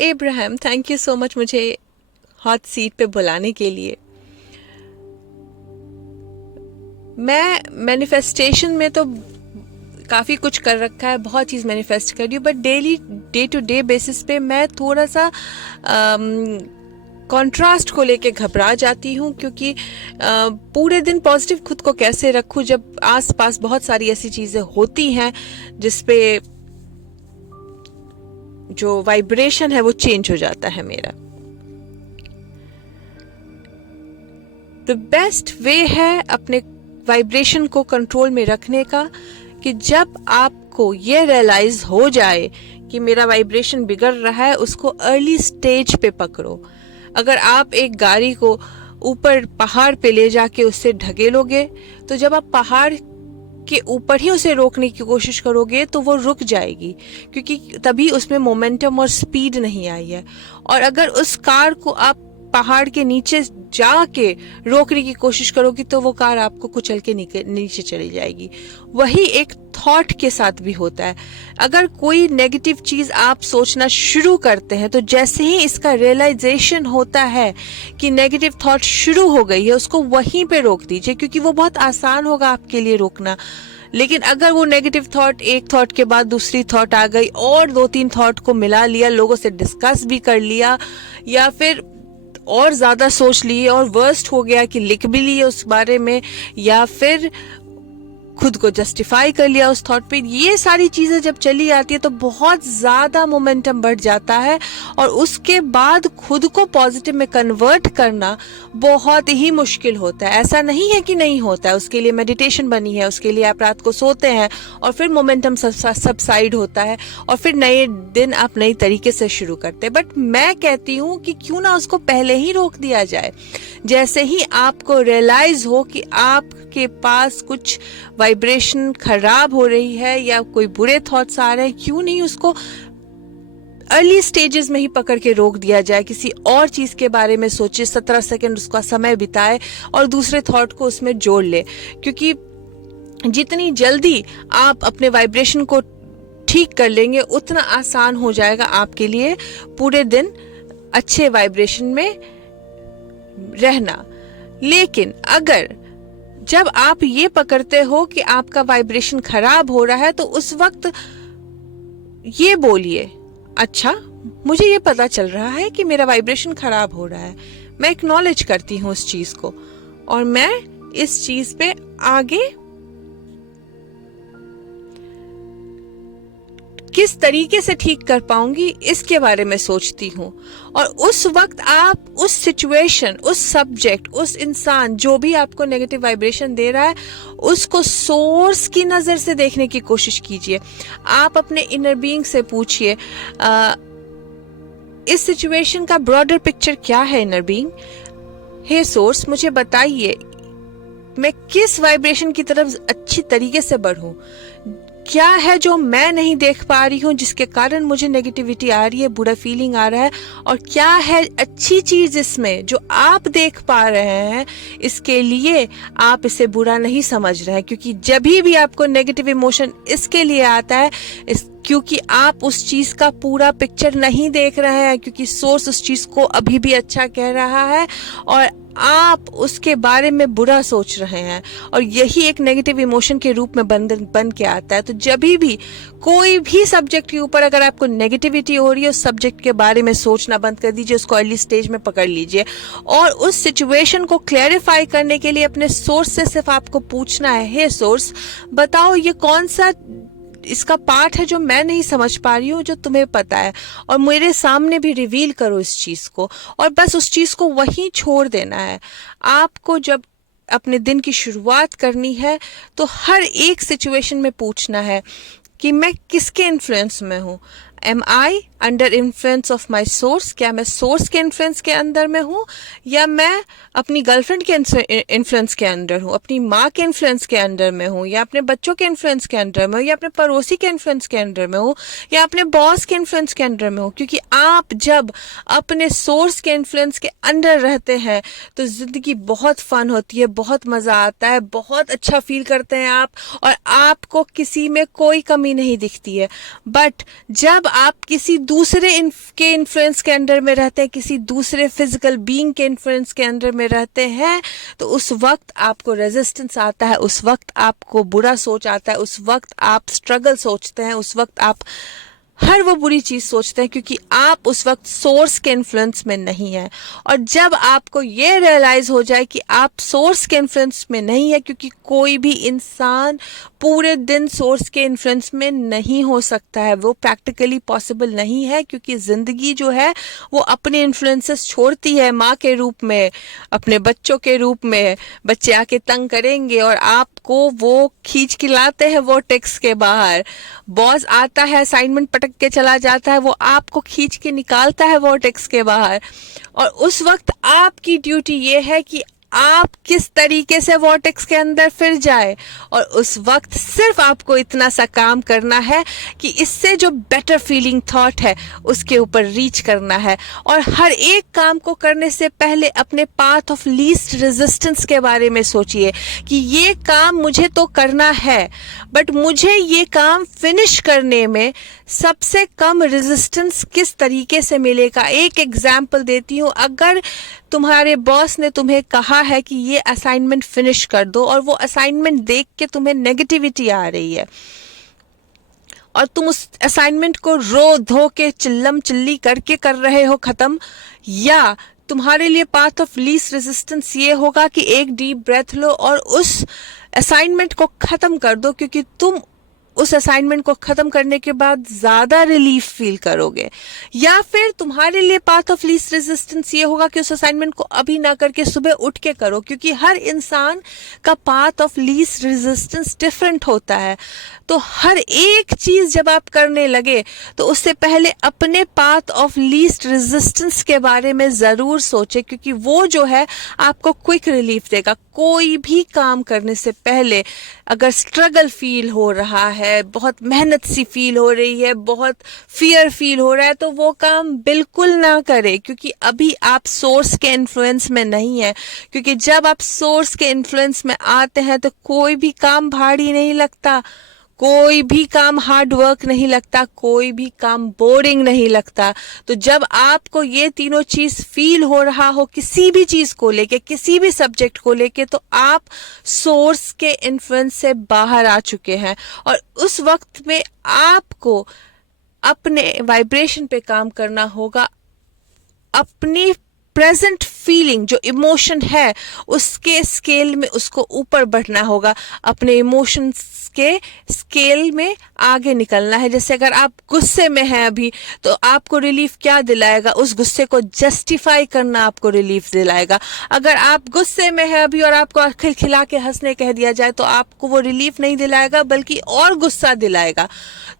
Abraham, thank you so much मुझे hot seat पे बुलाने के लिए। मैं मैनिफेस्टेशन में तो काफ़ी कुछ कर रखा है, बहुत चीज़ मैनिफेस्ट कर रही हूँ, but daily day to day basis पे मैं थोड़ा सा कंट्रास्ट को लेके घबरा जाती हूँ, क्योंकि पूरे दिन पॉजिटिव खुद को कैसे रखूँ जब आसपास बहुत सारी ऐसी चीज़ें होती हैं जिसपे जो वाइब्रेशन है वो चेंज हो जाता है मेरा। द बेस्ट वे है अपने वाइब्रेशन को कंट्रोल में रखने का कि जब आपको ये रियलाइज हो जाए कि मेरा वाइब्रेशन बिगड़ रहा है, उसको अर्ली स्टेज पे पकड़ो। अगर आप एक गाड़ी को ऊपर पहाड़ पे ले जाके उससे ढकेलोगे, तो जब आप पहाड़ के ऊपर ही उसे रोकने की कोशिश करोगे तो वो रुक जाएगी, क्योंकि तभी उसमें मोमेंटम और स्पीड नहीं आई है। और अगर उस कार को आप पहाड़ के नीचे जाके रोकने की कोशिश करोगी तो वो कार आपको कुचल के नीचे चली जाएगी। वही एक थॉट के साथ भी होता है। अगर कोई नेगेटिव चीज आप सोचना शुरू करते हैं, तो जैसे ही इसका रियलाइजेशन होता है कि नेगेटिव थॉट शुरू हो गई है, उसको वहीं पे रोक दीजिए, क्योंकि वो बहुत आसान होगा आपके लिए रोकना। लेकिन अगर वो नेगेटिव थॉट, एक थॉट के बाद दूसरी थॉट आ गई और 2-3 थॉट को मिला लिया, लोगों से डिस्कस भी कर लिया, या फिर और ज्यादा सोच लिए और वर्स्ट हो गया कि लिख भी लिए उस बारे में, या फिर खुद को जस्टिफाई कर लिया उस थॉट पे, ये सारी चीजें जब चली आती है तो बहुत ज्यादा मोमेंटम बढ़ जाता है। और उसके बाद खुद को पॉजिटिव में कन्वर्ट करना बहुत ही मुश्किल होता है। ऐसा नहीं है कि नहीं होता है, उसके लिए मेडिटेशन बनी है, उसके लिए आप रात को सोते हैं और फिर मोमेंटम सबसाइड होता है और फिर नए दिन आप नई तरीके से शुरू करते हैं। बट मैं कहती हूँ कि क्यों ना उसको पहले ही रोक दिया जाए। जैसे ही आपको रियलाइज हो कि आपके पास कुछ वाइब्रेशन खराब हो रही है या कोई बुरे थॉट्स आ रहे हैं, क्यों नहीं उसको अर्ली स्टेजेस में ही पकड़ के रोक दिया जाए। किसी और चीज के बारे में सोचे, 17 सेकंड उसका समय बिताए और दूसरे थॉट को उसमें जोड़ ले, क्योंकि जितनी जल्दी आप अपने वाइब्रेशन को ठीक कर लेंगे उतना आसान हो जाएगा आपके लिए पूरे दिन अच्छे वाइब्रेशन में रहना। लेकिन अगर जब आप ये पकड़ते हो कि आपका वाइब्रेशन खराब हो रहा है, तो उस वक्त ये बोलिए, अच्छा मुझे ये पता चल रहा है कि मेरा वाइब्रेशन खराब हो रहा है, मैं एक्नॉलेज करती हूँ उस चीज को और मैं इस चीज पे आगे किस तरीके से ठीक कर पाऊंगी इसके बारे में सोचती हूँ। और उस वक्त आप उस सिचुएशन, उस सब्जेक्ट, उस इंसान जो भी आपको नेगेटिव वाइब्रेशन दे रहा है, उसको सोर्स की नजर से देखने की कोशिश कीजिए। आप अपने इनर बीइंग से पूछिए, इस सिचुएशन का ब्रॉडर पिक्चर क्या है इनर बीइंग? हे सोर्स, मुझे बताइए मैं किस वाइब्रेशन की तरफ अच्छी तरीके से बढ़ूं? क्या है जो मैं नहीं देख पा रही हूँ जिसके कारण मुझे नेगेटिविटी आ रही है, बुरा फीलिंग आ रहा है? और क्या है अच्छी चीज इसमें जो आप देख पा रहे हैं, इसके लिए आप इसे बुरा नहीं समझ रहे हैं? क्योंकि जब भी आपको नेगेटिव इमोशन इसके लिए आता है क्योंकि आप उस चीज का पूरा पिक्चर नहीं देख रहे हैं, क्योंकि सोर्स उस चीज को अभी भी अच्छा कह रहा है और आप उसके बारे में बुरा सोच रहे हैं, और यही एक नेगेटिव इमोशन के रूप में बन के आता है। तो जब भी कोई भी सब्जेक्ट के ऊपर अगर आपको नेगेटिविटी हो रही है, उस सब्जेक्ट के बारे में सोचना बंद कर दीजिए, उसको अर्ली स्टेज में पकड़ लीजिए और उस सिचुएशन को क्लैरिफाई करने के लिए अपने सोर्स से सिर्फ आपको पूछना है, हे सोर्स बताओ ये कौन सा इसका पार्ट है जो मैं नहीं समझ पा रही हूँ, जो तुम्हें पता है, और मेरे सामने भी रिवील करो इस चीज को। और बस उस चीज को वहीं छोड़ देना है। आपको जब अपने दिन की शुरुआत करनी है तो हर एक सिचुएशन में पूछना है कि मैं किसके इन्फ्लुएंस में हूँ। Am I under influence of my source? क्या मैं सोर्स के इन्फ्लुएंस के अंदर में हूँ, या मैं अपनी गर्लफ्रेंड के इन्फ्लुएंस के अंदर हूँ, अपनी माँ के इन्फ्लुएंस के अंदर में हूँ, या अपने बच्चों के इन्फ्लुएंस के अंदर में हूँ, या अपने पड़ोसी के इन्फ्लुएंस के अंदर में हूँ, या अपने बॉस के इन्फ्लुएंस के अंदर में हूँ? क्योंकि आप जब अपने सोर्स के इन्फ्लुएंस के अंदर रहते हैं तो जिंदगी बहुत फन होती है, बहुत मजा आता है, बहुत अच्छा फील करते हैं आप, और आपको किसी में कोई कमी नहीं दिखती है। बट जब आप किसी दूसरे के इन्फ्लुएंस के अंडर में रहते हैं, किसी दूसरे फिजिकल बीइंग के इन्फ्लुएंस के अंडर में रहते हैं, तो उस वक्त आपको रेजिस्टेंस आता है, उस वक्त आपको बुरा सोच आता है, उस वक्त आप स्ट्रगल सोचते हैं, उस वक्त आप हर वो बुरी चीज सोचते हैं, क्योंकि आप उस वक्त सोर्स के इन्फ्लुएंस में नहीं है। और जब आपको ये रियलाइज हो जाए कि आप सोर्स के इन्फ्लुएंस में नहीं है, क्योंकि कोई भी इंसान पूरे दिन सोर्स के इन्फ्लुएंस में नहीं हो सकता है, वो प्रैक्टिकली पॉसिबल नहीं है, क्योंकि जिंदगी जो है वो अपने इन्फ्लुएंसेस छोड़ती है माँ के रूप में, अपने बच्चों के रूप में। बच्चे आके तंग करेंगे और आपको वो खींच के लाते हैं वॉर्टेक्स के बाहर। बॉस आता है, असाइनमेंट पटक के चला जाता है, वो आपको खींच के निकालता है वॉर्टेक्स के बाहर। और उस वक्त आपकी ड्यूटी ये है कि आप किस तरीके से वॉर्टेक्स के अंदर फिर जाए, और उस वक्त सिर्फ आपको इतना सा काम करना है कि इससे जो बेटर फीलिंग थॉट है उसके ऊपर रीच करना है। और हर एक काम को करने से पहले अपने पाथ ऑफ लीस्ट रेजिस्टेंस के बारे में सोचिए कि ये काम मुझे तो करना है, बट मुझे ये काम फिनिश करने में सबसे कम रेजिस्टेंस किस तरीके से मिलेगा। एक एग्जाम्पल देती हूँ, अगर तुम्हारे बॉस ने तुम्हें कहा है कि ये असाइनमेंट फिनिश कर दो, और वो असाइनमेंट देख के तुम्हें नेगेटिविटी आ रही है, और तुम उस असाइनमेंट को रो धो के चिल्लम चिल्ली करके कर रहे हो खत्म, या तुम्हारे लिए पाथ ऑफ लीस्ट रेजिस्टेंस ये होगा कि एक डीप ब्रेथ लो और उस असाइनमेंट को खत्म कर दो, क्योंकि तुम उस असाइनमेंट को खत्म करने के बाद ज्यादा रिलीफ फील करोगे। या फिर तुम्हारे लिए पाथ ऑफ लीस्ट रेजिस्टेंस ये होगा कि उस असाइनमेंट को अभी ना करके सुबह उठ के करो, क्योंकि हर इंसान का path of least resistance different होता है। तो हर एक चीज जब आप करने लगे तो उससे पहले अपने पाथ ऑफ लीस्ट रेजिस्टेंस के बारे में जरूर सोचे, क्योंकि वो जो है आपको क्विक रिलीफ देगा। कोई भी काम करने से पहले अगर स्ट्रगल फील हो रहा है, बहुत मेहनत सी फील हो रही है, बहुत फियर फील हो रहा है, तो वो काम बिल्कुल ना करें, क्योंकि अभी आप सोर्स के इन्फ्लुएंस में नहीं है। क्योंकि जब आप सोर्स के इन्फ्लुएंस में आते हैं तो कोई भी काम भारी नहीं लगता, कोई भी काम हार्ड वर्क नहीं लगता, कोई भी काम बोरिंग नहीं लगता। तो जब आपको ये तीनों चीज फील हो रहा हो किसी भी चीज को लेके, किसी भी सब्जेक्ट को लेके, तो आप सोर्स के इन्फ्लुएंस से बाहर आ चुके हैं। और उस वक्त में आपको अपने वाइब्रेशन पे काम करना होगा, अपनी प्रेजेंट फीलिंग जो इमोशन है उसके स्केल में उसको ऊपर बढ़ना होगा, अपने इमोशंस के स्केल में आगे निकलना है। जैसे अगर आप गुस्से में हैं अभी, तो आपको रिलीफ क्या दिलाएगा? उस गुस्से को जस्टिफाई करना आपको रिलीफ दिलाएगा। अगर आप गुस्से में हैं अभी और आपको खिलखिला के हंसने कह दिया जाए तो आपको वो रिलीफ नहीं दिलाएगा, बल्कि और गुस्सा दिलाएगा।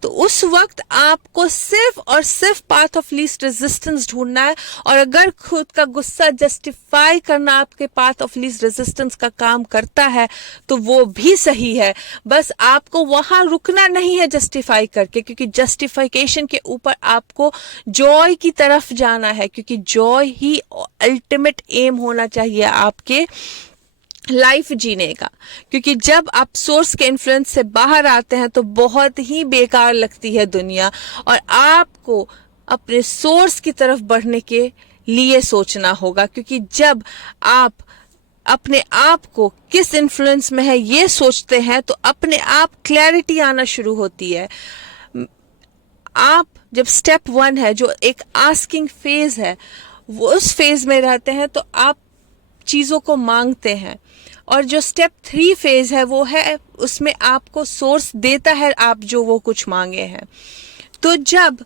तो उस वक्त आपको सिर्फ और सिर्फ पाथ ऑफ लीस्ट रेजिस्टेंस ढूंढना है। और अगर खुद का गुस्सा जस्टिफाई करना आपके पाथ ऑफ लीस्ट रेजिस्टेंस का काम करता है तो वो भी सही है, बस आपको वहां रुकना नहीं है जस्टिफाई करके, क्योंकि जस्टिफिकेशन के ऊपर आपको जॉय की तरफ जाना है, क्योंकि जॉय ही अल्टीमेट एम होना चाहिए आपके लाइफ जीने का। क्योंकि जब आप सोर्स के इन्फ्लुएंस से बाहर आते हैं तो बहुत ही बेकार लगती है दुनिया, और आपको अपने सोर्स की तरफ बढ़ने के लिए सोचना होगा। क्योंकि जब आप अपने आप को किस इन्फ्लुएंस में है ये सोचते हैं तो अपने आप क्लैरिटी आना शुरू होती है। आप जब स्टेप 1 है जो एक आस्किंग फेज है, वो उस फेज में रहते हैं तो आप चीजों को मांगते हैं, और जो स्टेप 3 फेज है वो है उसमें आपको सोर्स देता है आप जो वो कुछ मांगे हैं। तो जब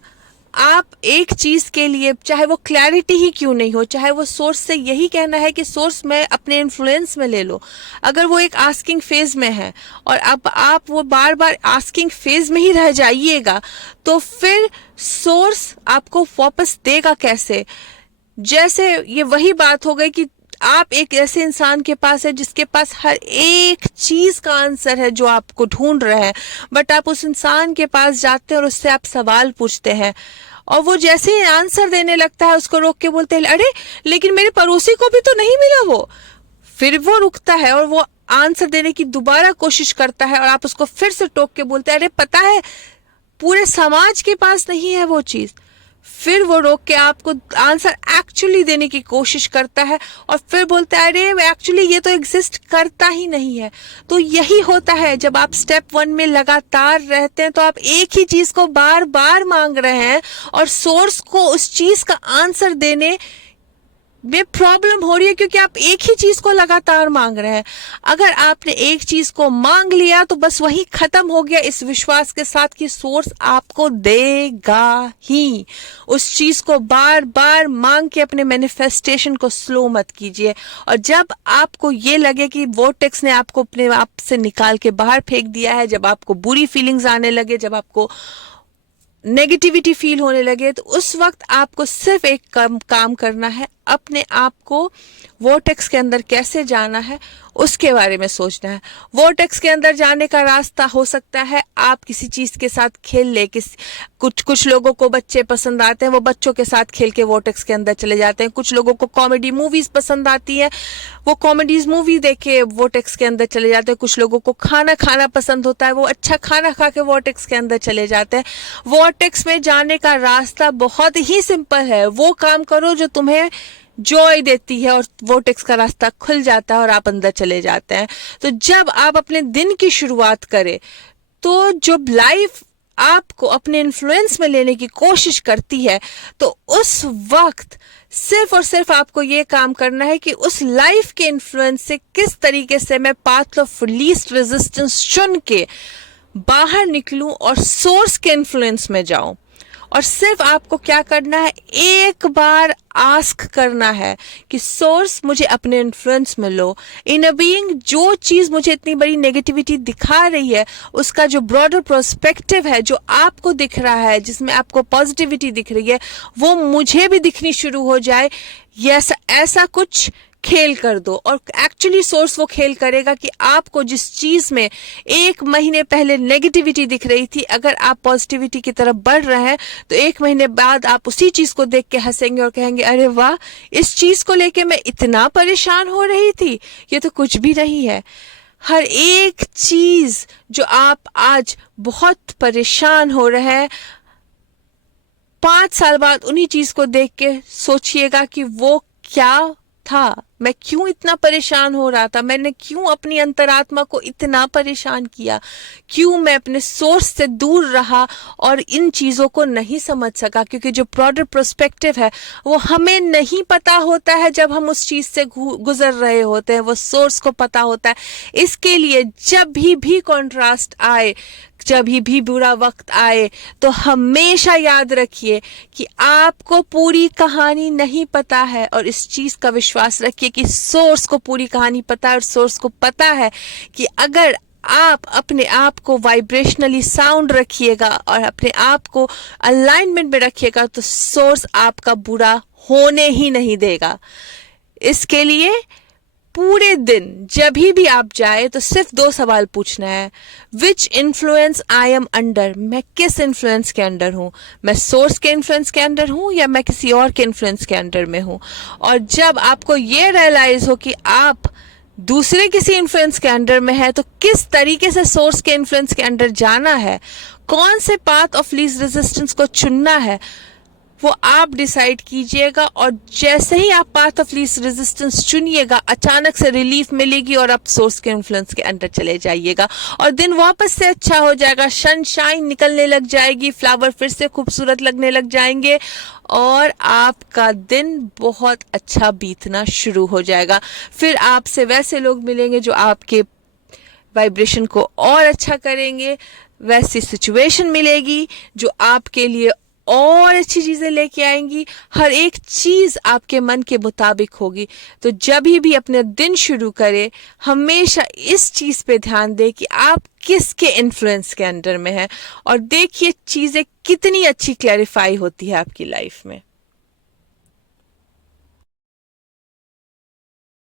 आप एक चीज के लिए, चाहे वो क्लैरिटी ही क्यों नहीं हो, चाहे वो सोर्स से यही कहना है कि सोर्स में अपने इन्फ्लुएंस में ले लो, अगर वो एक आस्किंग फेज में है और अब आप वो बार बार आस्किंग फेज में ही रह जाइएगा तो फिर सोर्स आपको वापस देगा कैसे? जैसे ये वही बात हो गई कि आप एक ऐसे इंसान के पास है जिसके पास हर एक चीज का आंसर है जो आपको ढूंढ रहे हैं, बट आप उस इंसान के पास जाते हैं और उससे आप सवाल पूछते हैं, और वो जैसे ही आंसर देने लगता है उसको रोक के बोलते हैं अरे लेकिन मेरे पड़ोसी को भी तो नहीं मिला वो। फिर वो रुकता है और वो आंसर देने की दोबारा कोशिश करता है और आप उसको फिर से टोक के बोलते हैं अरे पता है पूरे समाज के पास नहीं है वो चीज, फिर वो रोक के आपको आंसर एक्चुअली देने की कोशिश करता है और फिर बोलता है अरे एक्चुअली ये तो एग्जिस्ट करता ही नहीं है। तो यही होता है, जब आप स्टेप 1 में लगातार रहते हैं तो आप एक ही चीज को बार बार मांग रहे हैं और सोर्स को उस चीज का आंसर देने में प्रॉब्लम हो रही है, क्योंकि आप एक ही चीज को लगातार मांग रहे हैं। अगर आपने एक चीज को मांग लिया तो बस वही खत्म हो गया, इस विश्वास के साथ कि सोर्स आपको देगा ही। उस चीज को बार बार मांग के अपने मैनिफेस्टेशन को स्लो मत कीजिए। और जब आपको ये लगे कि वोर्टेक्स ने आपको अपने आप से निकाल के बाहर फेंक दिया है, जब आपको बुरी फीलिंग्स आने लगे, जब आपको नेगेटिविटी फील होने लगे, तो उस वक्त आपको सिर्फ एक काम करना है, अपने आप को वोर्टेक्स के अंदर कैसे जाना है उसके बारे में सोचना है। वोर्टेक्स के अंदर जाने का रास्ता हो सकता है आप किसी चीज के साथ खेल ले, कुछ लोगों को बच्चे पसंद आते हैं, वो बच्चों के साथ खेल के वोर्टेक्स के अंदर चले जाते हैं। कुछ लोगों को कॉमेडी मूवीज पसंद आती है, वो कॉमेडीज मूवी देख के वोर्टेक्स के अंदर चले जाते हैं। कुछ लोगों को खाना खाना पसंद होता है, वो अच्छा खाना खा के वोर्टेक्स के अंदर चले जाते हैं। वोर्टेक्स में जाने का रास्ता बहुत ही सिंपल है, वो काम करो जो तुम्हें जॉय देती है और वोर्टेक्स का रास्ता खुल जाता है और आप अंदर चले जाते हैं। तो जब आप अपने दिन की शुरुआत करें तो जो लाइफ आपको अपने इन्फ्लुएंस में लेने की कोशिश करती है, तो उस वक्त सिर्फ और सिर्फ आपको ये काम करना है कि उस लाइफ के इन्फ्लुएंस से किस तरीके से मैं पाथ ऑफ लीस्ट रेजिस्टेंस चुन के बाहर निकलूं और सोर्स के इन्फ्लुएंस में जाऊं। और सिर्फ आपको क्या करना है, एक बार आस्क करना है कि सोर्स मुझे अपने इन्फ्लुएंस में लो। इन अ बीइंग जो चीज मुझे इतनी बड़ी नेगेटिविटी दिखा रही है, उसका जो ब्रॉडर पर्सपेक्टिव है, जो आपको दिख रहा है, जिसमें आपको पॉजिटिविटी दिख रही है, वो मुझे भी दिखनी शुरू हो जाए। यस, ऐसा कुछ खेल कर दो। और एक्चुअली सोर्स वो खेल करेगा कि आपको जिस चीज में 1 महीने पहले नेगेटिविटी दिख रही थी, अगर आप पॉजिटिविटी की तरफ बढ़ रहे हैं तो 1 महीने बाद आप उसी चीज को देख के हंसेंगे और कहेंगे अरे वाह, इस चीज को लेके मैं इतना परेशान हो रही थी, ये तो कुछ भी नहीं है। हर एक चीज जो आप आज बहुत परेशान हो रहे हैं, 5 साल बाद उन्हीं चीज को देख के सोचिएगा कि वो क्या था, मैं क्यों इतना परेशान हो रहा था, मैंने क्यों अपनी अंतरात्मा को इतना परेशान किया, क्यों मैं अपने सोर्स से दूर रहा और इन चीजों को नहीं समझ सका। क्योंकि जो ब्रॉडर पर्सपेक्टिव है वो हमें नहीं पता होता है, जब हम उस चीज से गुजर रहे होते हैं, वो सोर्स को पता होता है। इसके लिए जब भी कॉन्ट्रास्ट आए, जब भी बुरा वक्त आए, तो हमेशा याद रखिए कि आपको पूरी कहानी नहीं पता है, और इस चीज का विश्वास रखिए कि सोर्स को पूरी कहानी पता है। और सोर्स को पता है कि अगर आप अपने आप को वाइब्रेशनली साउंड रखिएगा और अपने आप को अलाइनमेंट में रखिएगा, तो सोर्स आपका बुरा होने ही नहीं देगा। इसके लिए पूरे दिन जब भी आप जाए तो सिर्फ 2 सवाल पूछना है, which influence I am under, मैं किस इन्फ्लुएंस के अंडर हूँ, मैं सोर्स के इन्फ्लुएंस के अंडर हूँ या मैं किसी और के इन्फ्लुएंस के अंडर में हूँ। और जब आपको ये रियलाइज हो कि आप दूसरे किसी इन्फ्लुएंस के अंडर में है, तो किस तरीके से सोर्स के इन्फ्लुएंस के अंडर जाना है, कौन से पाथ ऑफ लीस्ट रेजिस्टेंस को चुनना है, वो आप डिसाइड कीजिएगा। और जैसे ही आप पाथ ऑफ लीस्ट रेजिस्टेंस चुनिएगा, अचानक से रिलीफ मिलेगी और आप सोर्स के इन्फ्लुएंस के अंदर चले जाइएगा और दिन वापस से अच्छा हो जाएगा, सनशाइन निकलने लग जाएगी, फ्लावर फिर से खूबसूरत लगने लग जाएंगे और आपका दिन बहुत अच्छा बीतना शुरू हो जाएगा। फिर आपसे वैसे लोग मिलेंगे जो आपके वाइब्रेशन को और अच्छा करेंगे, वैसी सिचुएशन मिलेगी जो आपके लिए और अच्छी चीजें लेके आएंगी, हर एक चीज आपके मन के मुताबिक होगी। तो जब भी अपने दिन शुरू करें, हमेशा इस चीज पे ध्यान दें कि आप किसके इन्फ्लुएंस के अंडर में हैं, और देखिए चीजें कितनी अच्छी क्लैरिफाई होती है आपकी लाइफ में।